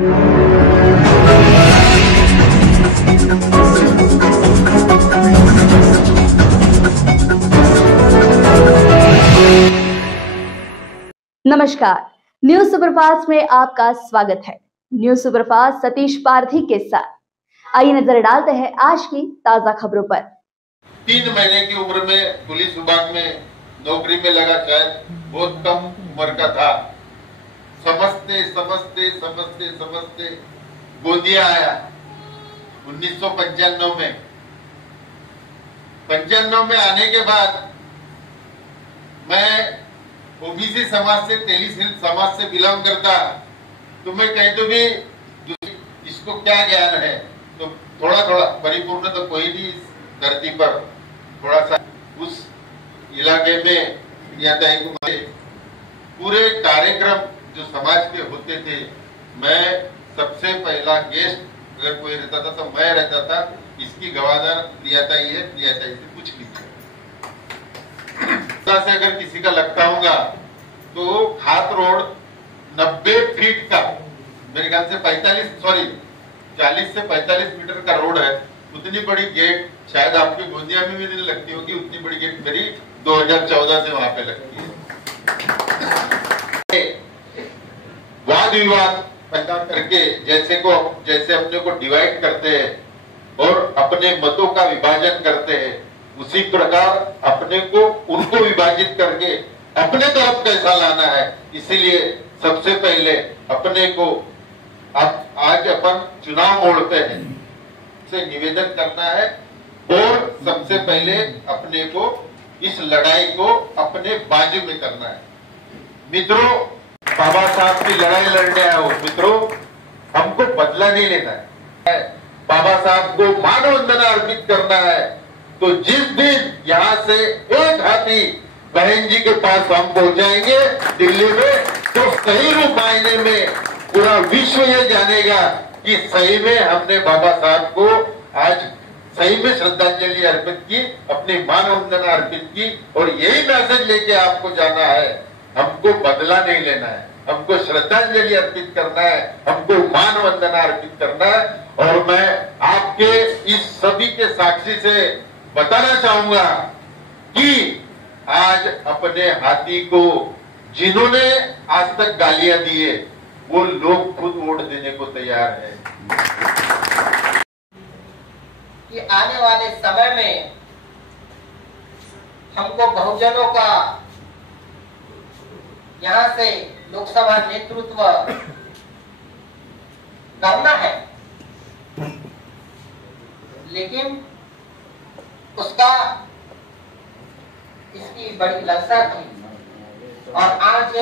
नमस्कार, news superfast में आपका स्वागत है। न्यूज सुपरफास्ट सतीश पारधी के साथ आइए नजर डालते हैं आज की ताजा खबरों पर। 3 महीने की उम्र में पुलिस विभाग में नौकरी में लगा, शायद बहुत कम उम्र का था। समझते समझते समझते समझते गोंदिया आया 1995 में। 95 में आने के बाद मैं ओबीसी समाज से, तेलीसील समाज से बिलोंग करता, तो मैं कहीं तो भी इसको क्या ज्ञान है, तो थोड़ा थोड़ा, परिपूर्ण तो कोई नहीं इस धरती पर, थोड़ा सा उस इलाके में या पूरे कार्यक्रम जो समाज के होते थे, मैं सबसे पहला गेस्ट अगर कोई रहता था तो मैं रहता था। इसकी गवादार प्रियाताई है, प्रियाताई से पूछ लीजिए। से अगर किसी का लगता होगा तो खात रोड 90 फीट का, मेरे ख्याल से 40 से 45 मीटर का रोड है। उतनी बड़ी गेट शायद आपके गोंदिया में भी नहीं लगती होगी, उतनी बड़ी गेट मेरी 2014 से वहां पे लगती है। वाद विवाद पैदा करके जैसे अपने को डिवाइड करते हैं और अपने मतों का विभाजन करते हैं, उसी प्रकार अपने को उनको विभाजित करके अपने तरफ कैसा लाना है। इसीलिए सबसे पहले अपने को आज अपन चुनाव मोड़ पे हैं से निवेदन करना है और सबसे पहले अपने को इस लड़ाई को अपने बाजू में करना है। मित्रों, बाबा साहब की लड़ाई लड़ने आए हो मित्रों, हमको बदला नहीं लेना है, बाबा साहब को मानवंदना अर्पित करना है। तो जिस दिन यहाँ से एक हाथी बहन जी के पास हम पहुंचाएंगे दिल्ली में, तो सही रूप मायने में पूरा विश्व ये जानेगा कि सही में हमने बाबा साहब को आज सही में श्रद्धांजलि अर्पित की, अपनी मानवंदना अर्पित की। और यही मैसेज लेके आपको जाना है, हमको बदला नहीं लेना है, हमको श्रद्धांजलि अर्पित करना है, हमको मानवंदना अर्पित करना है। और मैं आपके इस सभी के साक्षी से बताना चाहूंगा कि आज अपने हाथी को जिन्होंने आज तक गालियां दी है, वो लोग खुद वोट देने को तैयार है। कि आने वाले समय में हमको बहुजनों का यहाँ से लोकसभा नेतृत्व करना है, लेकिन उसका इसकी बड़ी ललसा थी। और आज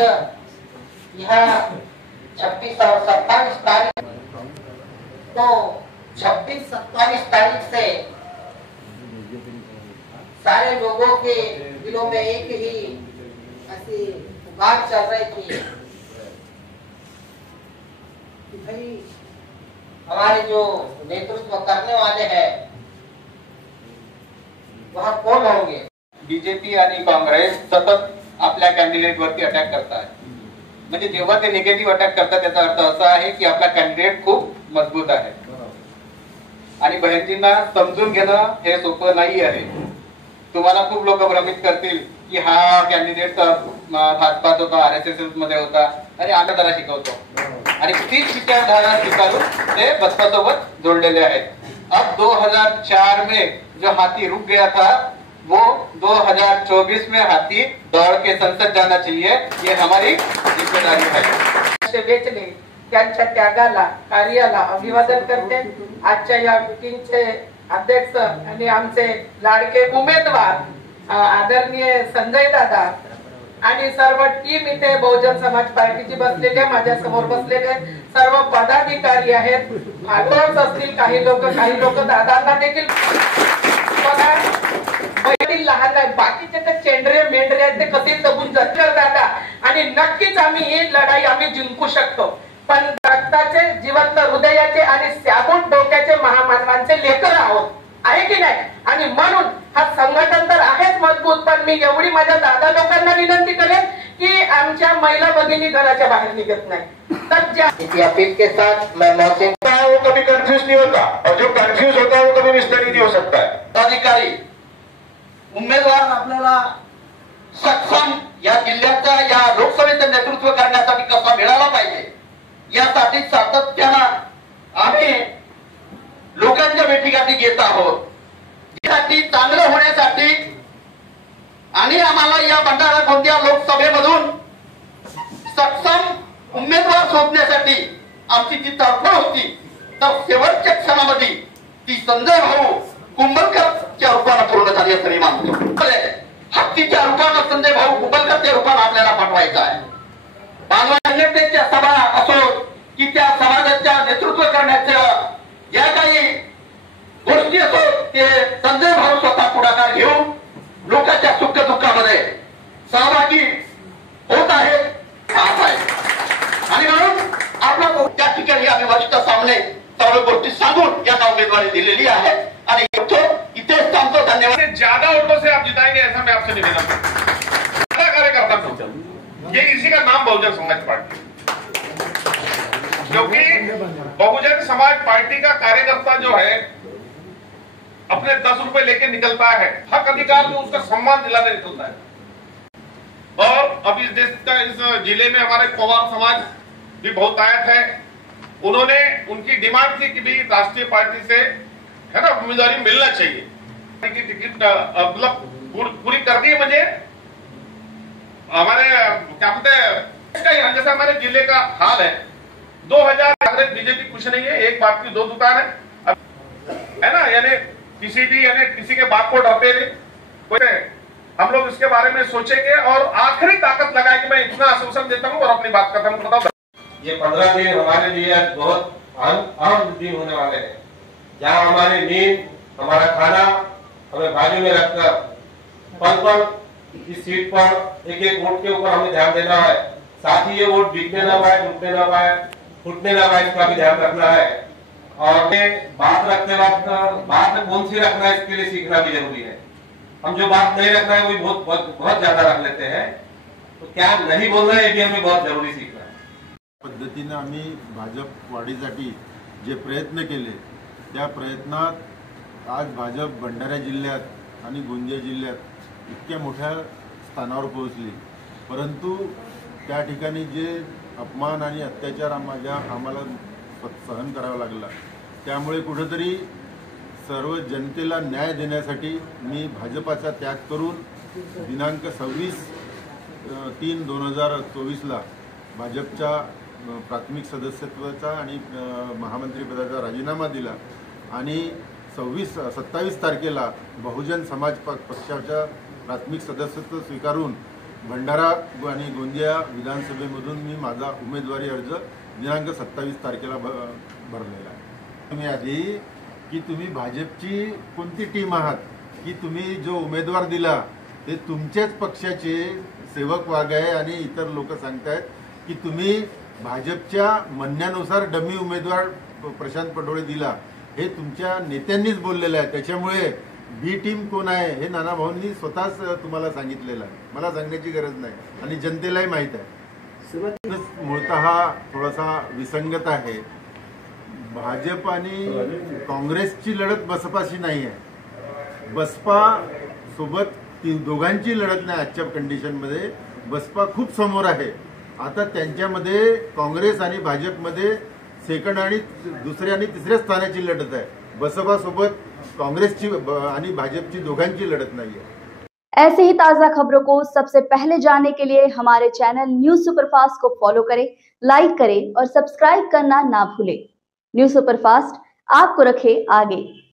यह 26 और 27 तारीख, तो 26-27 तारीख से सारे लोगों के दिलों में एक ही ऐसी बात चल रही थी कि भाई हमारे जो नेतृत्व करने वाले हैं वह कोण होंगे। बीजेपी आणि काँग्रेस सतत आपल्या कॅन्डिडेट वरती अटॅक करतात, म्हणजे जेव्हा ते निगेटिव्ह अटॅक करतात त्याचा अर्थ असा आहे की आपला कॅन्डिडेट खूप मजबूत आहे आणि बहिणजींना समजून घेणं हे सोपं नाही आहे। तुम्हाला खूप लोक भ्रमित करतील की हा कॅन्डिडेट भाजपात होता, RSS मध्ये होता, अरे आम्ही त्याला शिकवतो आणि तीच विचारधारा स्वीकारून ते बसपा सोबत जोडलेले आहेत। अब 2004 में जो हाथी रुक गया था, वो 2024 में हाथी दौड़ के संसद जाना चाहिए, ये हमारी जिम्मेदारी है। वेचले त्यांच्या त्यागाला, कार्याला अभिवादन करते। आजच्या या मीटिंगचे अध्यक्ष आणि आमचे लाडके उमेदवार आदरणीय संजय दादा आणि सर्व टीम इथे बहुजन समाज पार्टीची बसलेले, माझ्या समोर बसलेले सर्व पदाधिकारी आहेत, आठवण असतील काही लोक दादांना देखील बघा, लहान आहे, बाकीचे ते चेंडरे मेंढरे आहेत ते कसे दबून जातात दादा, आणि नक्कीच आम्ही ही लढाई आम्ही जिंकू शकतो। पण रक्ताचे, जिवंत हृदयाचे आणि स्याबून डोक्याचे महामानवांचे लेकर आहोत, आहे की नाही? आणि म्हणून हा संघटन तर आहेच मजबूत, पण मी एवढी माझ्या दादा लोकांना विनंती करेन की आमच्या महिला भगिनी घराच्या बाहेर निघत नाही। तक जा। इसी अपील के साथ मैं मोहसिन वो कभी कंफ्यूज नहीं होता और जो कंफ्यूज होता है वो कभी विस्तारित नहीं हो सकता है। अधिकारी उमेदवार आपल्याला सक्षम या जिल्ह्याचा या लोकसभेचं नेतृत्व करण्यासाठी कसा मिळाला पाहिजे यासाठी सातत्यानं आम्ही लोकांच्या भेटीगाठी घेत आहोत। यासाठी चांगलं होण्यासाठी आणि आम्हाला या भंडारा गोंदिया लोकसभेमधून सक्षम उमेदवार शोधण्यासाठी आमची जी तडफड होती तर शेवटच्या क्षणामध्ये ती संजय भाऊ कुंभलकरच्या रूपानं पूर्ण झाली असं मी मानतो। हत्तीच्या रूपानं संजय भाऊ कुंभलकरच्या रूपानं आपल्याला पाठवायचा आहे। बांधवांच्या सभा असो की त्या समाजाच्या नेतृत्व करण्याच्या या काही गोष्टी असो ते संजय भाऊ स्वतः पुढाकार घेऊन लोकांच्या सुख दुःखामध्ये सहभागी होत आहेत आणि म्हणून आपला त्या ठिकाणी आम्ही वरिष्ठ सामने सर्व गोष्टी सांगून यांना उमेदवारी दिलेली आहे आणि इथेच थांबतो। धन्यवाद। ज्यादा वोटों से आप जिताएंगे ऐसा मैं आपसे निवेदन करता हूं। ज्यादा कार्यकर्ता को ये इसी का नाम बहुजन समाज पार्टी, क्योंकि बहुजन समाज पार्टी का कार्यकर्ता जो है अपने 10 रुपए लेके निकलता है, हक अधिकार में उसका सम्मान दिलाने निकलता है। और अब इस देश का इस जिले में हमारे पवार समाज भी बहुत आयत है। उन्होंने उनकी डिमांड थी कि भी राष्ट्रीय पार्टी से है ना उम्मीदवारी मिलना चाहिए की टिकट मतलब पूरी कर दी है। मुझे हमारे क्या बोलते हैं जैसे हमारे जिले का हाल है 2000 कांग्रेस बीजेपी कुछ नहीं है, एक बात की दो दुकान है ना, यानी किसी के बात को डरते नहीं कोई। हम लोग इसके बारे में सोचेंगे और आखिरी ताकत लगाए कि मैं इतना आश्वासन देता हूं और अपनी बात खत्म करता हूं। ये 15 दिन हमारे लिए बहुत अहम दिन होने वाले हैं, जहाँ हमारी नींद हमारा खाना हमें बाजू में रखकर पल पल इस सीट पर एक एक वोट के ऊपर हमें ध्यान देना है। साथ ही ये वोट बिकने ना पाए, टूटने ना पाए, फूटने ना पाए, इसका भी ध्यान रखना है। और बात रखते वक्त बात कौन सी रखना है इसके लिए सीखना भी जरूरी है। हम जो बात नहीं रखना है वो बहुत बहुत बहुत ज्यादा रख लेते हैं, तो क्या नहीं बोलना है ये भी हमें बहुत जरूरी सीखना है। पद्धतीने आम्ही भाजप वाढीसाठी जे प्रयत्न केले त्या प्रयत्नात आज भाजप भंडारा जिल्ह्यात आणि गोंदिया जिल्ह्यात इतक्या मोठ्या स्थानावर पोहोचली, परंतु त्या ठिकाणी जे अपमान आणि अत्याचार आम्हाला सहन करावा लागला, त्यामुळे कुठेतरी सर्व जनतेला न्याय देण्यासाठी मी भाजपाचा त्याग करून दिनांक 26/3/2024 भाजपच्या प्राथमिक सदस्यत्वाचा आणि महामंत्रीपदाचा राजीनामा दिला आणि 27 तारखेला बहुजन समाज पक्षाच्या प्राथमिक सदस्यत्व स्वीकारून भंडारा आणि गोंदिया विधानसभेमधून मी माझा उमेदवारी अर्ज दिनांक 27 तारखेला भरलेला आहे। तुम्ही आधी की तुम्ही भाजपची कोणती टीम आहात की तुम्ही जो उमेदवार दिला ते तुमच्याच पक्षाचे सेवक वाघ आहे आणि इतर लोक सांगतायत की तुम्ही भाजपच्या म्हणण्यानुसार डमी उमेदवार प्रशांत पटोळे दिला, हे तुमच्या नेत्यांनीच बोललेलं आहे। त्याच्यामुळे बी टीम कोण आहे हे नाना भाऊंनी स्वतःच तुम्हाला सांगितलेलं आहे, मला सांगण्याची गरज नाही आणि जनतेलाही माहीत आहे। मूळतः थोडासा विसंगत आहे। भाजप आणि काँग्रेसची लढत बसपाशी नाही आहे, बसपा सोबत दोघांची लढत नाही। आजच्या कंडिशनमध्ये बसपा खूप समोर आहे। आता त्यांच्यामध्ये काँग्रेस आणि भाजपमध्ये सेकंड आणि दुसऱ्या आणि तिसऱ्या स्थानाची लढत आहे। बसपा सोबत कांग्रेसची आणि भाजपची दोघांची लढत नहीं है। ऐसे ही ताजा खबरों को सबसे पहले जानने के लिए हमारे चैनल न्यूज सुपरफास्ट को फॉलो करें, लाइक करें और सब्सक्राइब करना ना भूलें। न्यूज सुपरफास्ट आपको रखे आगे।